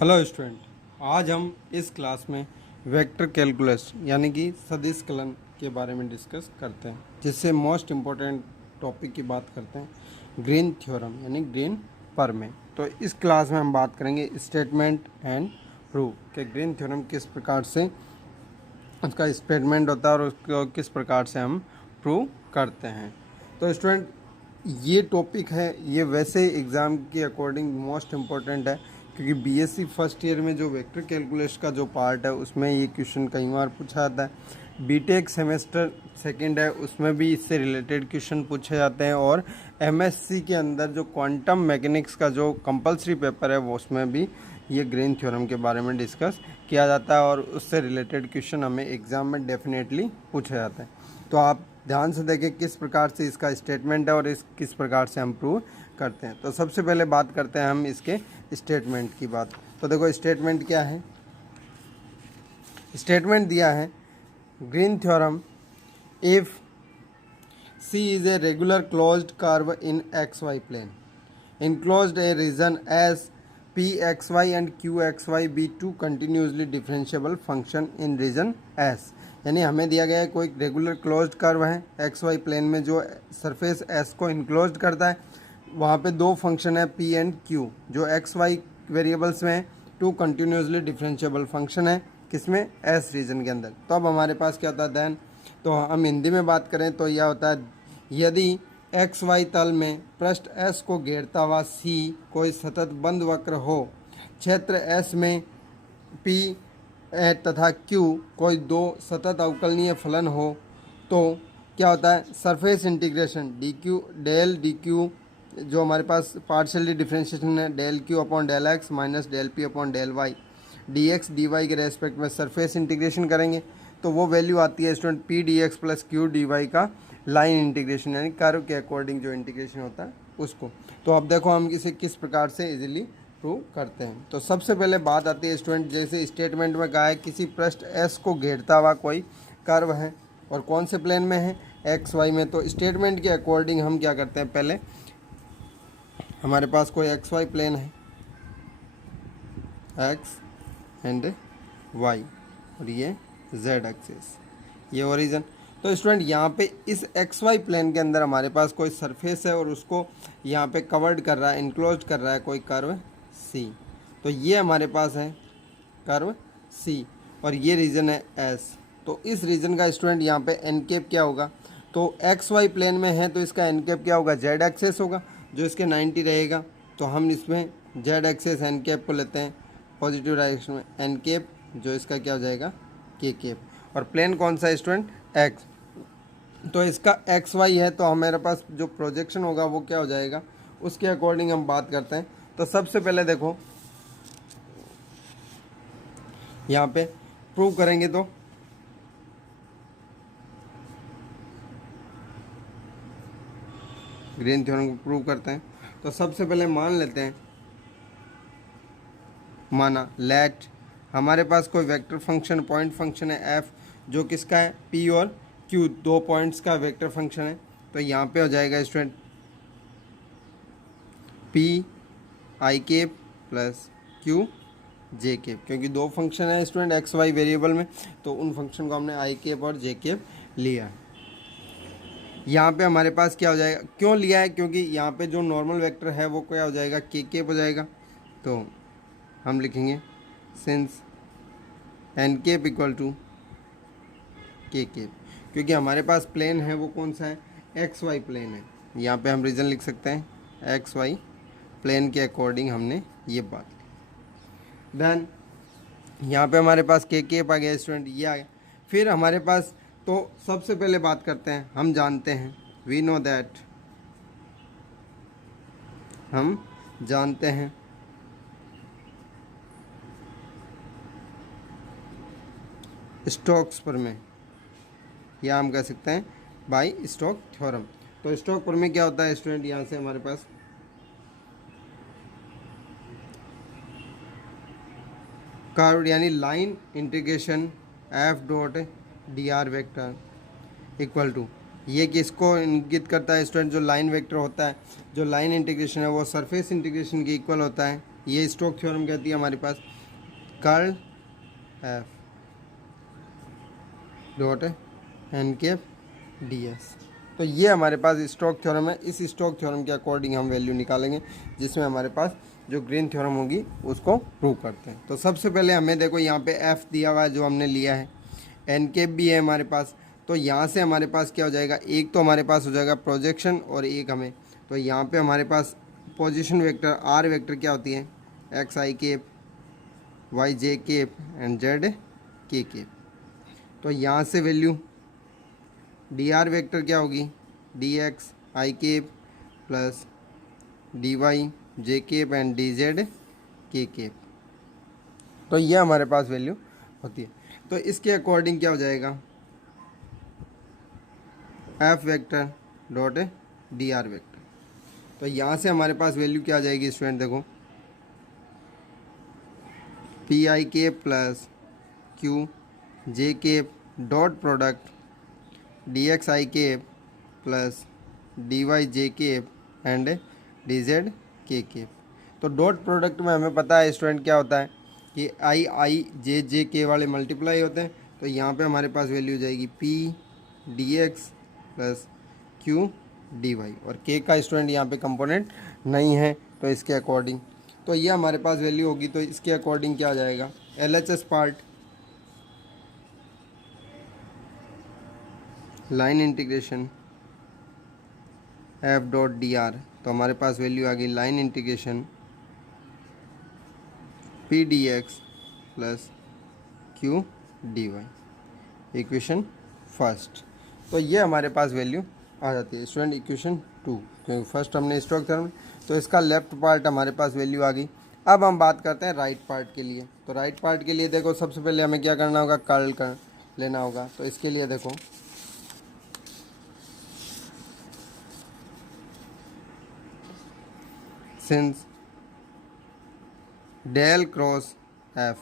Hello student, आज हम इस क्लास में वेक्टर कैलकुलस यानी कि सदिश कलन के बारे में डिस्कस करते हैं, जिससे मोस्ट इम्पोर्टेंट टॉपिक की बात करते हैं ग्रीन थ्योरम यानी ग्रीन प्रमेय। तो इस क्लास में हम बात करेंगे स्टेटमेंट एंड प्रूफ कि ग्रीन थ्योरम किस प्रकार से उसका स्टेटमेंट होता है और उसको किस प्रकार से हम प्रूव करते हैं। तो स्टूडेंट, ये टॉपिक है, ये वैसे एग्ज़ाम के अकॉर्डिंग मोस्ट इम्पॉर्टेंट है, क्योंकि बीएससी फर्स्ट ईयर में जो वेक्टर कैलकुलस का जो पार्ट है उसमें ये क्वेश्चन कई बार पूछा जाता है। बीटेक सेमेस्टर सेकंड है, उसमें भी इससे रिलेटेड क्वेश्चन पूछे जाते हैं, और एमएससी के अंदर जो क्वांटम मैकेनिक्स का जो कंपलसरी पेपर है वो उसमें भी ये ग्रीन थ्योरम के बारे में डिस्कस किया जाता है, और उससे रिलेटेड क्वेश्चन हमें एग्ज़ाम में डेफिनेटली पूछा जाता है। तो आप ध्यान से देखें किस प्रकार से इसका स्टेटमेंट है और इस किस प्रकार से हम प्रूव करते हैं। तो सबसे पहले बात करते हैं हम इसके स्टेटमेंट की बात। तो देखो स्टेटमेंट क्या है। स्टेटमेंट दिया है green theorem if C is a regular closed curve in xy plane enclosed a region as pxy and qxy be two continuously differentiable function in region S। यानी हमें दिया गया है कोई रेगुलर क्लोज्ड कर्व है x Y plane में जो surface S को इनक्लोज्ड करता है, वहाँ पे दो फंक्शन है पी एंड क्यू जो एक्स वाई वेरिएबल्स में टू कंटिन्यूसली डिफरेंशिएबल फंक्शन है किसमें, एस रीजन के अंदर। तो अब हमारे पास क्या होता है देन, तो हम हिंदी में बात करें तो यह होता है यदि एक्स वाई तल में पृष्ठ एस को घेरता हुआ सी कोई सतत बंद वक्र हो, क्षेत्र एस में पी तथा क्यू कोई दो सतत अवकलनीय फलन हो, तो क्या होता है surface integration D Q del D Q जो हमारे पास पार्शियली डिफ्रेंशिएशन है del Q upon del X minus del P upon del Y D X D Y के रेस्पेक्ट में सरफेस इंटीग्रेशन करेंगे तो वो वैल्यू आती है student P D X plus Q D Y का लाइन इंटीग्रेशन यानी कर्व के अकॉर्डिंग जो इंटीग्रेशन होता है उसको। तो अब देखो हम इसे किस प्रकार से इजीली प्रूव करते हैं। तो सबसे पहले बात आती है स्टूडेंट, जैसे स्टेटमेंट में कहा है किसी पृष्ठ एस को घेरता हुआ कोई कर्व है और कौन से प्लेन में है, एक्स वाई में। तो स्टेटमेंट के अकॉर्डिंग हम क्या करते हैं, पहले हमारे पास कोई एक्स वाई प्लेन है, एक्स एंड वाई, और ये जेड एक्सिस, ये ओरिजिन। तो स्टूडेंट यहाँ पे इस एक्स वाई प्लेन के अंदर हमारे पास कोई सरफेस है और उसको यहाँ पे कवर्ड कर रहा है, इनक्लोज कर रहा है कोई कर्व सी। तो ये हमारे पास है कर्व सी और ये रीजन है एस। तो इस रीजन का स्टूडेंट यहाँ पे एन कैप क्या होगा, तो एक्स वाई प्लेन में है तो इसका एन कैप क्या होगा, जेड एक्सेस होगा जो इसके 90 रहेगा। तो हम इसमें जेड एक्सेस एन कैप को लेते हैं पॉजिटिव डायरेक्शन में, एन कैप जो इसका क्या हो जाएगा के कैप, और प्लेन कौन सा है स्टूडेंट एक्स। तो इसका एक्स वाई है तो हमारे पास जो प्रोजेक्शन होगा वो क्या हो जाएगा, उसके अकॉर्डिंग हम बात करते हैं। तो सबसे पहले देखो यहाँ पे प्रूव करेंगे तो ग्रीन थ्योरम को प्रूव करते हैं। तो सबसे पहले मान लेते हैं, माना लेट हमारे पास कोई वेक्टर फंक्शन पॉइंट फंक्शन है एफ जो किसका है, पी और क्यू दो पॉइंट्स का वेक्टर फंक्शन है। तो यहाँ पे हो जाएगा student P I cap plus Q J cap, क्योंकि दो फंक्शन है स्टूडेंट एक्स वाई वेरिएबल में, तो उन फंक्शन को हमने आई केप और जे केप लिया है। यहाँ पे हमारे पास क्या हो जाएगा, क्यों लिया है, क्योंकि यहाँ पे जो नॉर्मल वेक्टर है वो क्या हो जाएगा, के केप हो जाएगा। तो हम लिखेंगे since N cap equal to K cap, क्योंकि हमारे पास प्लेन है वो कौन सा है, एक्स वाई प्लेन है। यहाँ पे हम रीजन लिख सकते हैं एक्स वाई प्लेन के अकॉर्डिंग हमने ये बात ली। देन यहाँ पे हमारे पास के केप आ गया स्टूडेंट, ये आ गया। फिर हमारे पास तो सबसे पहले बात करते हैं, हम जानते हैं वी नो दैट, हम जानते हैं स्टोक्स प्रमेय, या हम कह सकते हैं बाय स्टोक थ्योरम। तो स्टोक प्रमेय क्या होता है स्टूडेंट, यहाँ से हमारे पास कर्व यानी line integration F dot D R vector equal to, ये किसको इंगित करता है स्टूडेंट, जो लाइन वेक्टर होता है, जो लाइन इंटीग्रेशन है वो सरफेस इंटीग्रेशन के इक्वल होता है। ये स्टोक थ्योरम कहती है हमारे पास curl F dot N cap D S. तो ये हमारे पास स्टोक थ्योरम है। इस स्टोक थ्योरम के अकॉर्डिंग हम वैल्यू निकालेंगे, जिसमें हमारे पास जो ग्रीन थ्योरम होगी उसको प्रूव करते हैं। तो सबसे पहले हमें देखो यहाँ पे एफ दिया हुआ है जो हमने लिया है, एन कैप भी है हमारे पास। तो यहाँ से हमारे पास क्या हो जाएगा, एक तो हमारे पास हो जाएगा प्रोजेक्शन और एक हमें, तो यहाँ पे हमारे पास पोजीशन वेक्टर आर वेक्टर क्या होती है, X I cap, Y J cap and Z K cap. तो यहाँ से वैल्यू डी आर वेक्टर क्या होगी, D X I cap plus D Y J cap and D Z K cap. तो ये हमारे पास वैल्यू होती है। तो इसके अकॉर्डिंग क्या हो जाएगा, F vector dot D R vector. तो यहाँ से हमारे पास वैल्यू क्या आ जाएगी स्टूडेंट, देखो P I cap plus Q J cap dot product D X I cap plus D Y J cap and D Z K cap. तो डॉट प्रोडक्ट में हमें पता है स्टूडेंट क्या होता है कि आई आई जे जे के वाले मल्टीप्लाई होते हैं। तो यहाँ पे हमारे पास वैल्यू हो जाएगी P D X plus Q D Y, और के का स्टूडेंट यहाँ पे कंपोनेंट नहीं है, तो इसके अकॉर्डिंग तो ये हमारे पास वैल्यू होगी। तो इसके अकॉर्डिंग क्या आ जाएगा, L H S part line integration F dot D R. तो हमारे पास वैल्यू आ गई line integration P D X plus Q D Y, equation first. तो ये हमारे पास वैल्यू आ जाती है स्टूडेंट इक्वेशन 2, क्योंकि फर्स्ट हमने स्टोक थ्योरम, तो इसका लेफ्ट पार्ट हमारे पास वैल्यू आ गई। अब हम बात करते हैं राइट पार्ट के लिए। तो राइट पार्ट के लिए देखो सबसे पहले हमें क्या करना होगा, कर्ल कर लेना होगा। तो इसके लिए देखो सिंस डेल क्रॉस एफ,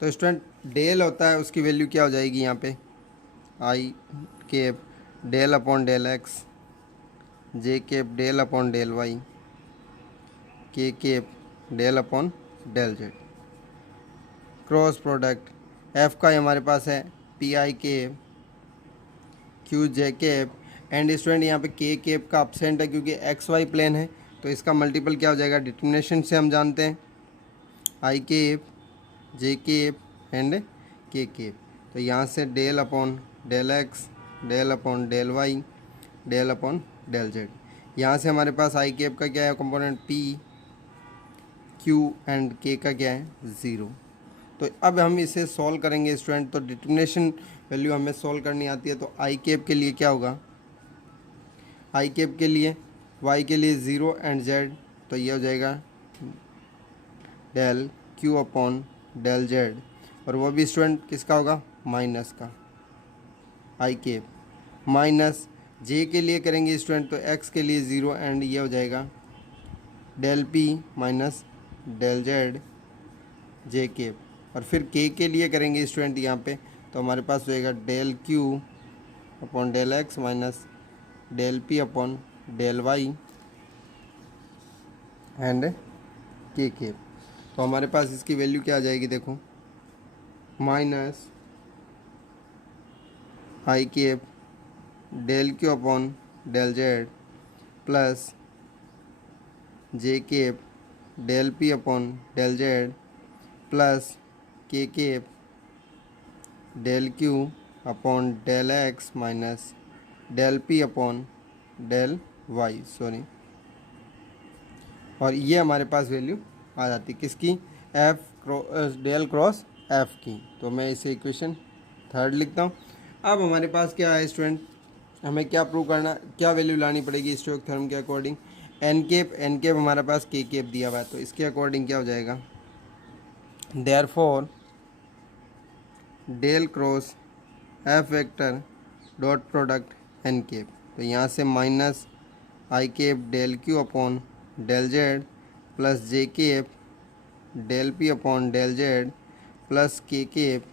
तो स्टूडेंट डेल होता है उसकी वैल्यू क्या हो जाएगी यहाँ पे, I cap del upon del X, J cap del upon del Y, K cap del upon del Z. Cross product F का हमारे पास है P I cap Q J cap and student यहाँ पे के कैप का अपसेंट है क्योंकि एक्स वाई प्लेन है। तो इसका मल्टीपल क्या हो जाएगा, डिटर्मिनेशन से हम जानते हैं I cap J cap and K cap. तो यहाँ से del upon del X del upon del Y del upon del Z. यहाँ से हमारे पास आई केप का क्या है कंपोनेंट, पी क्यू एंड के का क्या है 0। तो अब हम इसे सॉल्व करेंगे स्टूडेंट। तो डिटर्मिनेशन वैल्यू हमें सॉल्व करनी आती है। तो आई केप के लिए क्या होगा, आई केप के लिए वाई के लिए 0 एंड जेड, तो ये हो जाएगा del Q upon del Z, और वो भी स्टूडेंट किसका होगा, माइनस का आई केप, माइनस जे के लिए करेंगे स्टूडेंट तो एक्स के लिए 0 एंड ये हो जाएगा del P minus del Z J cap, और फिर के लिए करेंगे स्टूडेंट यहाँ पे तो हमारे पास हो जाएगा del Q upon del X minus del P upon del Y and K cap. तो हमारे पास इसकी वैल्यू क्या आ जाएगी, देखो minus I cap del Q upon del Z plus J cap del P upon del Z plus K cap del Q upon del X minus del P upon del Y, sorry, और ये हमारे पास value आ जाती है किसकी, F del cross F की। तो मैं इसे इक्वेशन 3 लिखता हूँ। अब हमारे पास क्या है स्टूडेंट, हमें क्या प्रूव करना, क्या वैल्यू लानी पड़ेगी स्टोक थ्योरम के अकॉर्डिंग, एन केप हमारे पास के केप दिया हुआ है। तो इसके अकॉर्डिंग क्या हो जाएगा, therefore del cross F vector dot product N cap. तो यहाँ से minus I cap del Q upon del Z plus J cap del P upon del Z plus K cap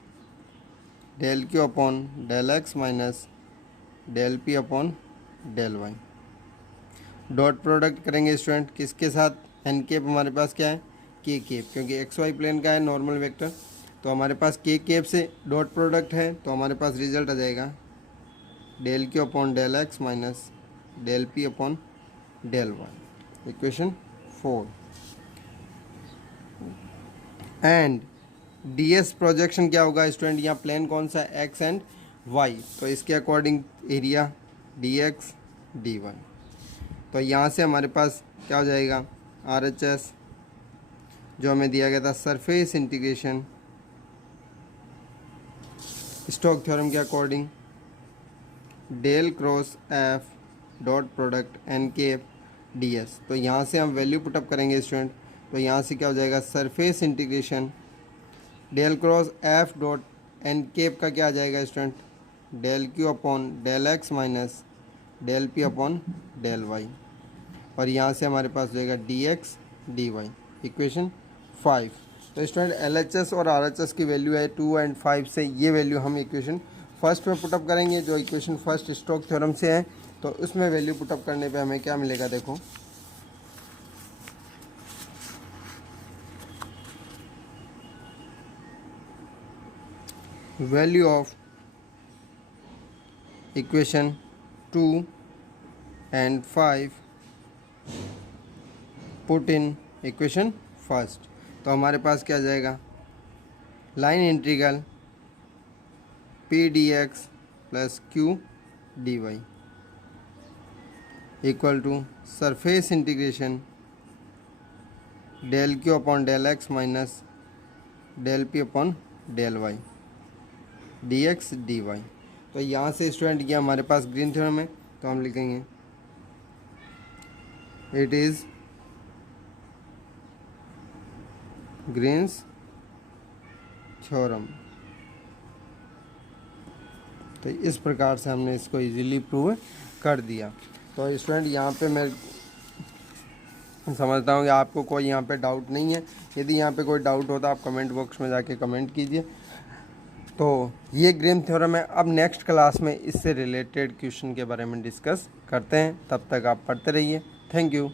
del Q upon del X minus del P upon del Y. Dot product करेंगे student किसके साथ, N cap हमारे पास क्या है के cap, क्योंकि x Y plane का है नॉर्मल वेक्टर, तो हमारे पास के केप से डॉट प्रोडक्ट है, तो हमारे पास रिजल्ट आ जाएगा del Q upon del X minus del P upon del Y, equation 4। And D S projection क्या होगा स्टूडेंट, यहाँ प्लेन कौन सा है, एक्स एंड वाई, तो इसके according area D X D Y. तो यहाँ से हमारे पास क्या हो जाएगा, आर एच एस जो हमें दिया गया था सरफेस इंटीग्रेशन स्टोक्स थ्योरम के according del cross F dot product N के एफ डी एस। तो यहाँ से हम वैल्यू पुटअप करेंगे स्टूडेंट, तो यहाँ से क्या हो जाएगा, surface integration del cross F dot N cap का क्या आ जाएगा student, del Q upon del X minus del P upon del Y, और यहाँ से हमारे पास हो जाएगा D X D Y, equation 5। तो स्टूडेंट एल एच एस और आर एच एस की वैल्यू है 2 और 5 से, ये वैल्यू हम इक्वेशन फर्स्ट में पुटअप करेंगे, जो इक्वेशन फर्स्ट स्टोक्स थ्योरम से है। तो उसमें वैल्यू पुटअप करने पे हमें क्या मिलेगा, देखो value of equation 2 and 5 put in equation first. तो हमारे पास क्या आ जाएगा, line integral P D X plus Q D Y equal to surface integration del Q upon del X minus del P upon del Y D X D Y. तो यहाँ से student ये हमारे पास ग्रीन थ्योरम है, तो हम लिखेंगे it is Green's theorem. तो इस प्रकार से हमने इसको इजीली प्रूव कर दिया। तो स्टूडेंट यहाँ पे मैं समझता हूँ कि आपको कोई यहाँ पे डाउट नहीं है। यदि यहाँ पे कोई डाउट होता आप कमेंट बॉक्स में जाके कमेंट कीजिए। तो ये ग्रीन थ्योरम है। अब नेक्स्ट क्लास में इससे रिलेटेड क्वेश्चन के बारे में डिस्कस करते हैं। तब तक आप पढ़ते रहिए। Thank you.